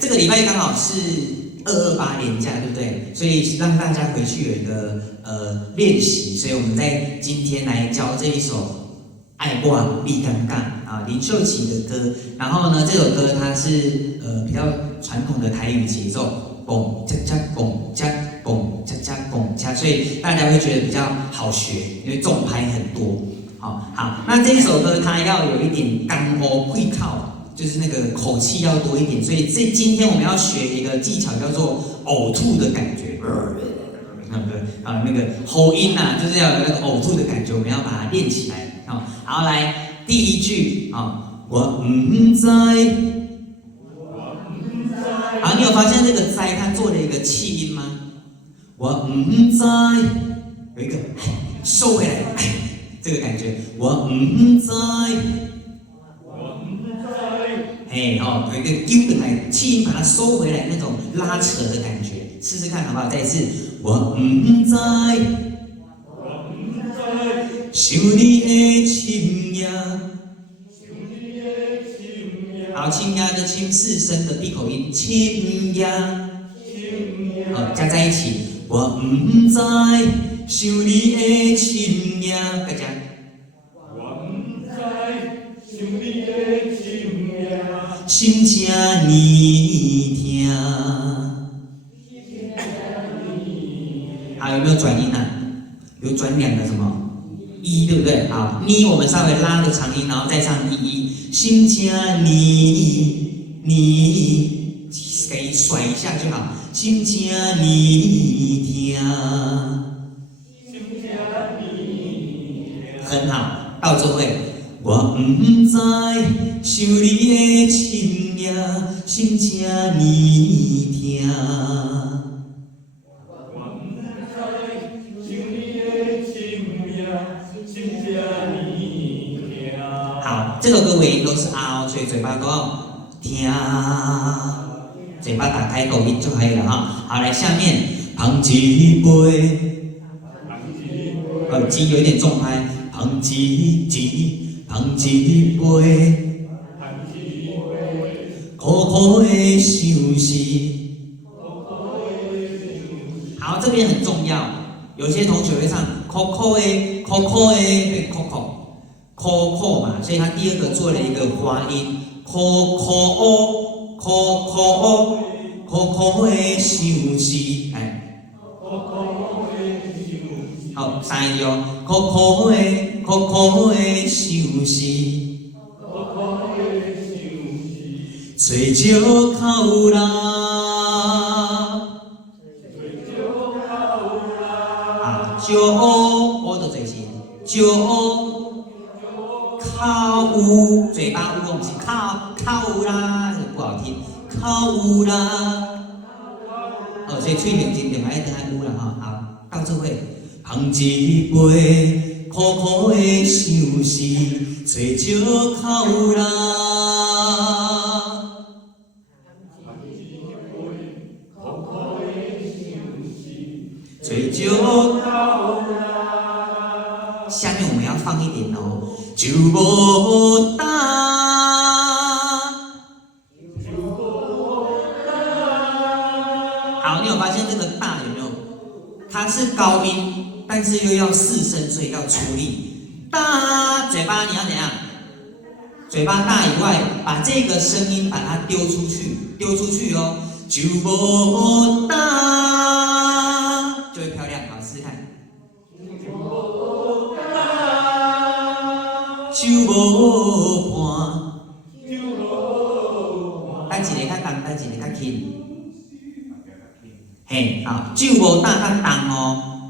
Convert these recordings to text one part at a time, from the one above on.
这个礼拜刚好是228连假，对不对？所以让大家回去有一个练习，所以我们在今天来教这一首《爱我必尴尬》啊，林秀琪的歌。然后呢，这首歌它是比较传统的台语节奏，嘣恰恰嘣恰嘣恰恰嘣恰，所以大家会觉得比较好学，因为重拍很多。好，那这一首歌它要有一点干欧会靠。就是那个口气要多一点，所以今天我们要学一个技巧，叫做呕吐的感觉。那个喉音啊，就是要有那个呕吐的感觉，我们要把它练起来。好，来第一句啊，我唔知。好，你有发现这个哉它做了一个气音吗？我唔知，有一个收回来，这个感觉，我唔知。有一个丢的来，气音把它收回来，那种拉扯的感觉，试试看好不好？再一次，我唔知，想你的深夜，好，清呀的清四声的闭口音，清呀，加在一起，我唔知，想你的深夜，再讲。心正黏疼，好，有没有转音啊？有转两个什么一，对不对？好，咪我们稍微拉个长音，然后再上一，心正黏，可以甩一下就好。心正黏疼，很好，到这位。我唔知，想你的深夜，心正黏疼。我唔知，想你的深夜，心正黏疼。好，这首歌尾音都是啊，所以嘴巴都要听，嘴巴打开口音就可以了哈。好，来下面捧一杯，鸡有一点重拍，捧捧一杯，苦苦的相思。好，这边很重要。有些同学会唱苦苦的苦苦嘛，所以他第二个做了一个花音，苦的相思，好，三个哦，苦的相思，吹石口啦，啊，石乌就最先，石口嘴巴乌，不是口啦，不好听，口啦，所以嘴型尽量爱等下乌啦哈，好，到这位，捧一杯。苦的相思，吹石口啦。吹石口啦。下面我们要放一点哦，就无打。好，你有发现这个大有没有？它是高音。但是又要四声，所以要出力。大，嘴巴你要怎样？嘴巴大以外，把这个声音把它丢出去哦，就无大，就会漂亮。好，试试看。手无伴，等一个较重，等一个较轻。嘿，好，手无大较重哦。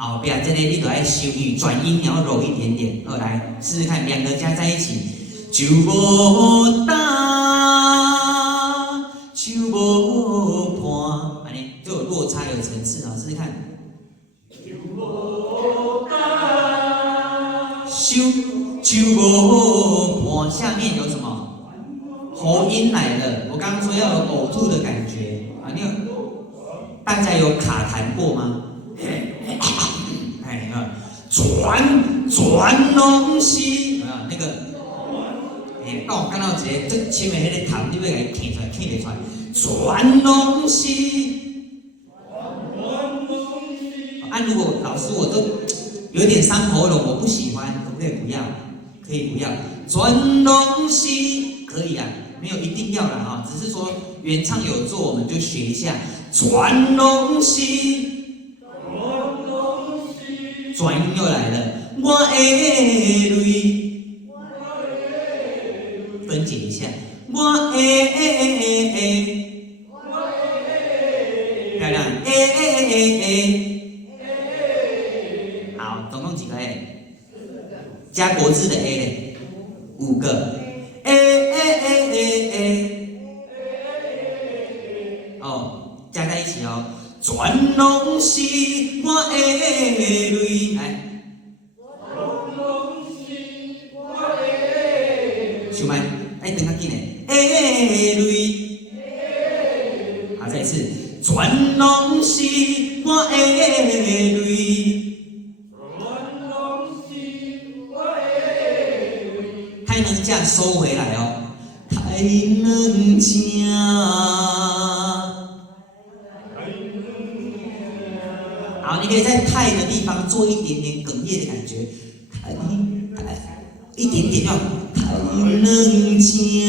后边这个你都要修，因为转音你要柔一点点。好，来试试看，两个加在一起，就无打，手无伴，安尼就有落差，有层次啊，试试看。手无打，手无伴，下面有什么？喉音来了。我刚刚说要有呕吐的感觉啊，大家有卡痰过吗？全拢是啊，那个，当我看到一个最深的迄个痰，你要甲伊擱出来，擱袂出来，全拢是。啊，如果老师我都有点伤喉咙，我不喜欢，可不可以不要？可以不要，全拢是可以啊，没有一定要啦哈，只是说原唱有做，我们就学一下，全拢是。转音又来了，我的泪，分解一下，我的漂亮，好，总共几个 A？ 加国字的 A 嘞，5个 A， 哦，加在一起哦。全拢是我的泪，来，想慢，哎，等较紧嘞，泪，好，再一次，全拢是我的泪，太能这样收回来哦，太能这。好，你可以在太的地方做一点点哽咽的感觉，太一点点叫太能听，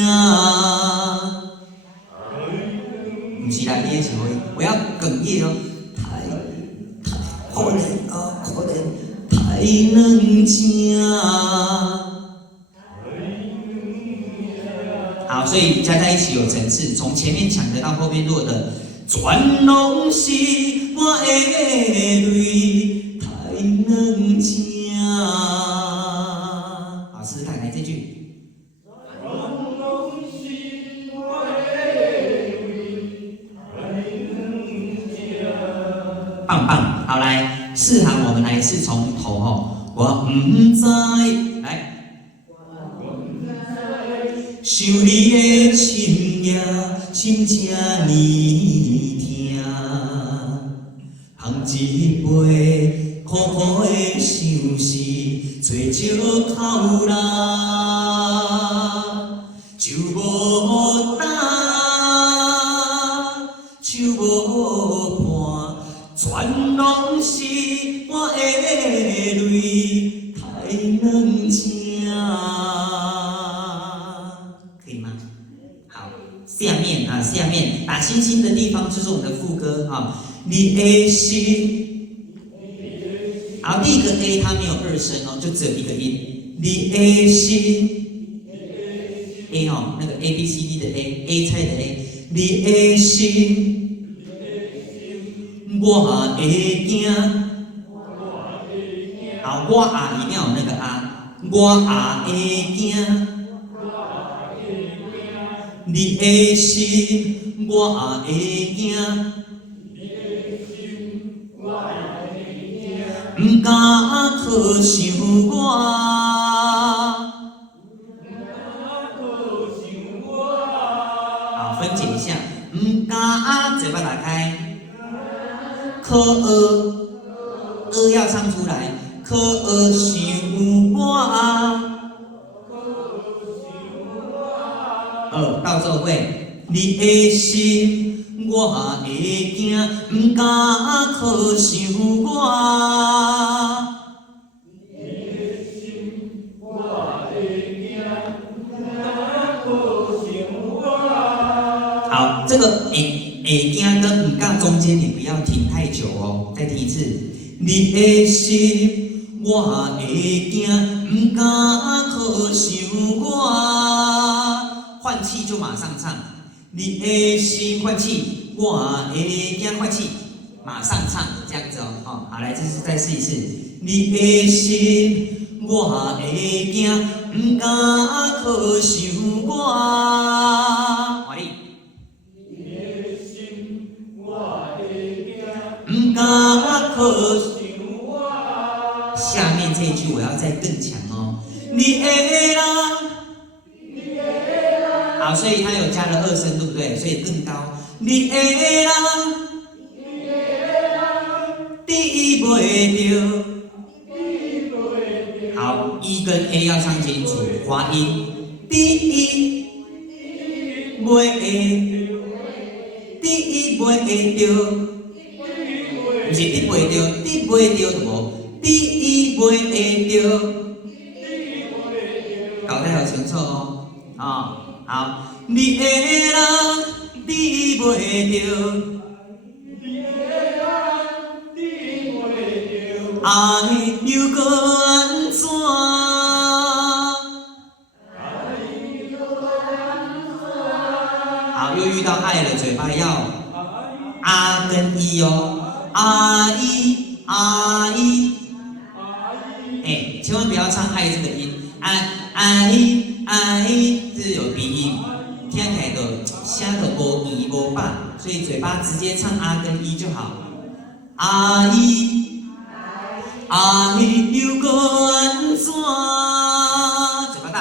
不是啦，你也是可以，我要哽咽哦，太可怜啊，可怜，太能听。好，所以加在一起有层次，从前面强的到后面弱的，全拢是我的泪，太能听。好，试试看，来这句。全拢是我的泪，太能听。棒棒，好来，4行我们来是从头吼，我唔知，来。想你的深夜，心这呢痛，捧一杯苦苦的相思，找借口啦，就无干，手无伴，全拢是我的泪，太能听。下面打星星的地方就是我们的副歌啊，你的心。好，第一个 A 它没有2声哦，就只有一个音，你的心。A 哦，那个 A B C D 的 A 菜的 A， 你的心，我会惊。好，我一定要有那个啊，我会惊。你的心，我会惊，不敢去想我。好，分解一下，不敢，嘴巴打开，可要唱出来，可想我。到这位，你的心我会惊，不敢去想我。你的心我会惊，不敢去想我。好，这个会惊跟不敢中间你不要停太久哦，再听一次。你的心我会惊，不敢去想我。换气就马上唱，你的心换气，我会惊换气，马上唱这样子哦。好，来，再试一次，你的心我会惊，不敢去想我。华丽，你的心我会惊，不敢去想我。下面这一句我要再更强哦，你的人。好，所以它有加了2声，对不对？所以更高。你的人，抵袂着，跟 A 要唱清楚，滑音。第一袂会，第一袂会着，不是第袂着，第袂着就无，第一袂会着，交代好清楚哦。好，你的人，你袂着。爱又搁安怎？好，又遇到爱了，嘴巴要啊跟一哦，啊一啊一，千万不要唱爱这个音，爱这是有鼻音，听起来的声的无圆无饱，所以嘴巴直接唱啊跟一就好，啊一。爱又搁安怎？嘴巴大。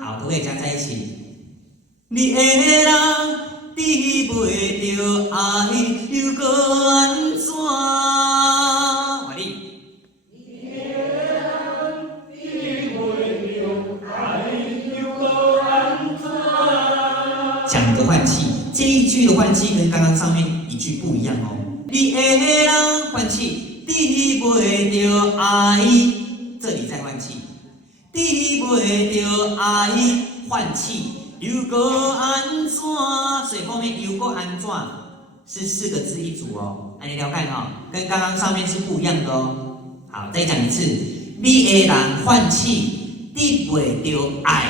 好，都可以加在一起。你的人，你袂着爱又搁安怎？我哩。讲的换气，这一句的换气跟刚刚上面一句不一样哦。你的人换气，你袂着爱，这里再换气，你袂着爱换气，又搁安怎？所以后面又搁安怎是4个字一组哦，你了解哈？跟刚刚上面是不一样的哦。好，再讲一次，你的人换气，你袂着爱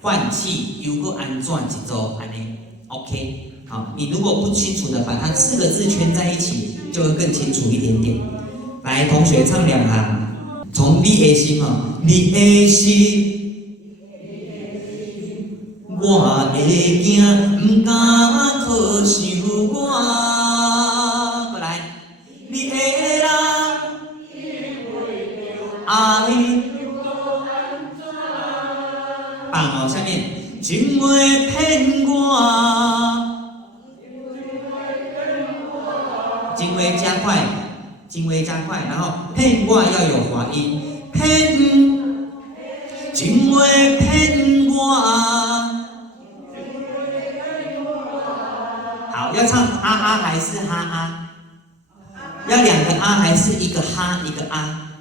换气，又搁安怎一组安尼 ？OK。好，你如果不清楚的把它4个字圈在一起，就会更清楚一点点。来，同学唱2行，从你的心哦，你的心，我会惊，不敢靠想我。过来，你的人，爱，棒哦，下面，情会骗我。精微加快，精微加快，然后骗我要有滑音，骗，精微骗我。好，要唱啊啊还是哈啊？要2个啊还是1个哈1个啊？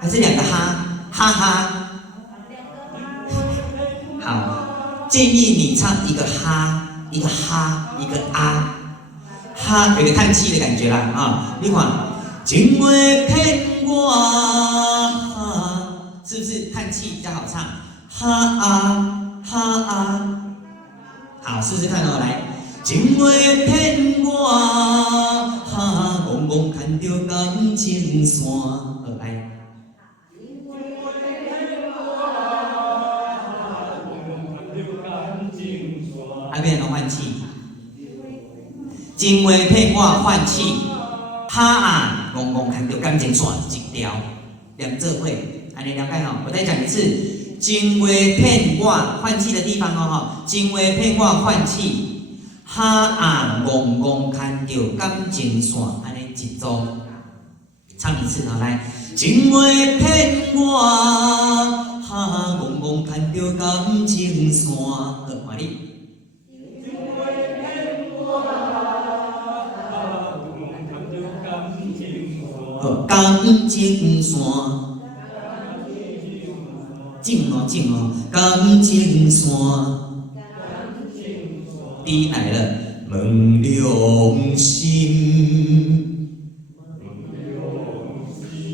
还是2个哈？哈哈。好，建议你唱1个哈1个哈1个啊。哈，有点叹气的感觉啦啊！你看，情会骗我，是不是叹气比较好唱？哈啊哈啊，好，试试看哦，来，情会骗我，哈，戆戆看着感情线，来。还变成换气。情话骗我换气，哈啊，戆戆看到感情线一条，2做伙，安尼了解吼？我再讲一次，情话骗我换气的地方哦，情话骗我换气，哈啊，戆戆看到感情线，安尼一组，唱一次好来，情话骗我，哈，戆戆看到感情线，好，换你。感情线，静哦静哦，感情线，第一来了，问良心，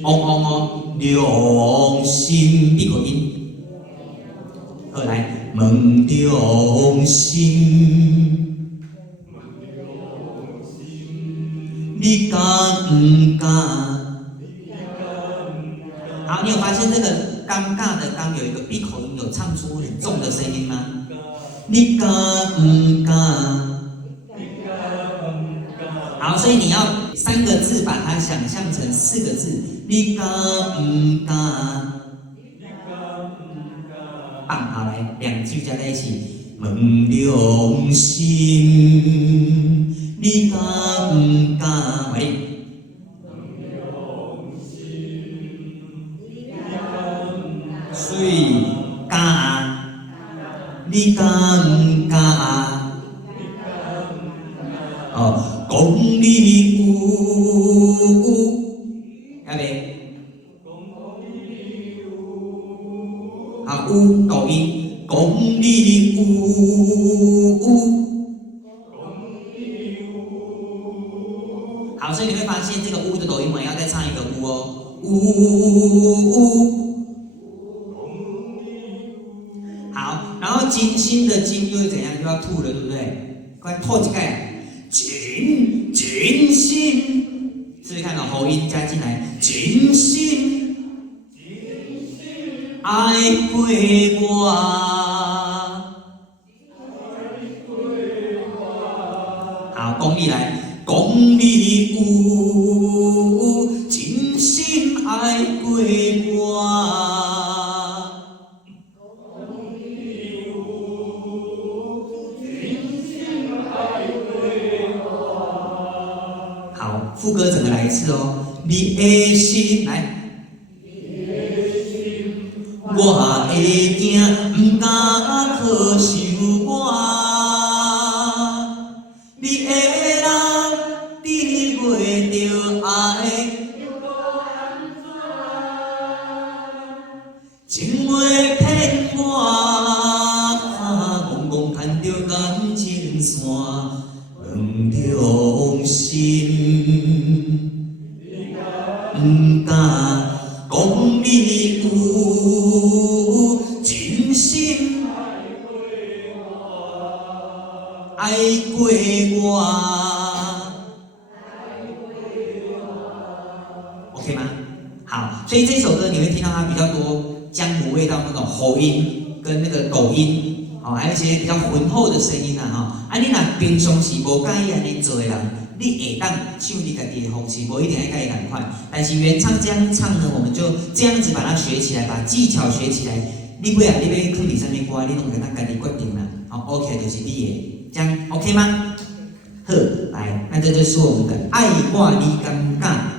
哦，良心，闭口音，好来，问良心，你敢不敢？好，你有发现这个尴尬的刚有一个闭口音，有唱出很重的声音吗？你敢不敢？好，所以你要3个字把它想象成4个字，你敢不敢？棒，好来，2句加在一起，问良心，你敢不敢？喂。你敢唔敢？哦，讲你有，要未？啊，有抖音，讲你有。好，所以你会发现这个“呜”的抖音我要再唱一个“呜”哦，呜。好，然后金星的金又会怎样？又要吐了，对不对？快吐一盖，金星，是不是看到喉音加进来？金星，爱过我。好，功力来。讲你有真心爱过我，好，副歌整个来一次哦。你的心来，我会惊，不敢可受我。你的情话骗我，戆戆牵着感情线，放中心，不敢讲你有真心爱过我。OK 吗？好，所以这首歌你会听到它比较多江湖味道那种喉音跟那个抖音，还有一些比较浑厚的声音啊，你若平常是无介意安尼做的人，你会当唱你家己的方式，无一定要介意赶快。但是原唱这样唱呢，我们就这样子把它学起来，把技巧学起来。你不要你要去你上面歌，你拢给他家己决定啦。好 ，OK 就是你的，这样 OK 吗？好，来，那这就是我们的爱挂你尴尬。